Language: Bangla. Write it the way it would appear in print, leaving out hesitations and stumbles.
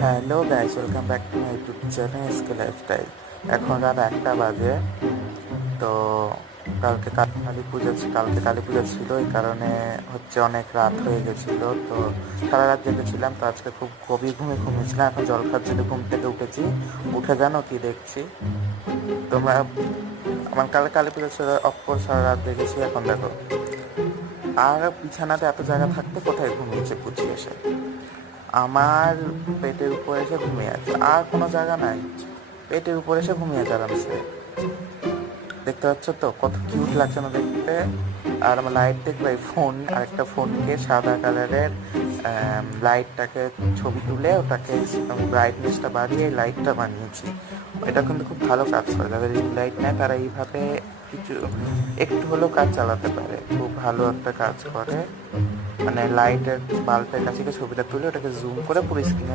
Hello guys, welcome back to my YouTube channel SK lifestyle. এখন রাত 1টা বাজে। তো কালকে কালী পূজা ছিল, এই কারণে হচ্ছে অনেক রাত হয়ে গেছিলো। তো সারা রাত জেগেছিলাম। তো আজকে খুব গভীর ঘুমিয়েছিলাম। এখন জল খাওয়ার জন্য ঘুম থেকে উঠেছি। উঠে জানো কি দেখছি? তোমরা আমার কালী পূজা ছিল, অপর সারা রাত জেগেছি। এখন দেখো, আর বিছানাতে এত জায়গা থাকতে কোথায় ঘুমিয়েছে পুচি এসে আমার পেটের উপর এসে ঘুমিয়ে আছে। আর কোনো জায়গা নাই, পেটের উপর এসে ঘুমিয়ে আছে আরামসে। দেখতে পাচ্ছ তো কত কিউট লাগছে না দেখতে? আর আমার লাইট দেখবে, ফোন আর একটা ফোনকে সাদা কালারের লাইটটাকে ছবি তুলে ওটাকে ব্রাইটনেসটা বাড়িয়ে লাইটটা বানিয়েছি। এটা কিন্তু খুব ভালো কাজ করে। যাদের রিং লাইট নেয় তারা এইভাবে কিছু একটু হলেও কাজ চালাতে পারে। খুব ভালো একটা কাজ করে। মানে লাইটের বাল্বের কাছে ছবিটা তুলে ওটাকে জুম করে পুরো স্ক্রিনের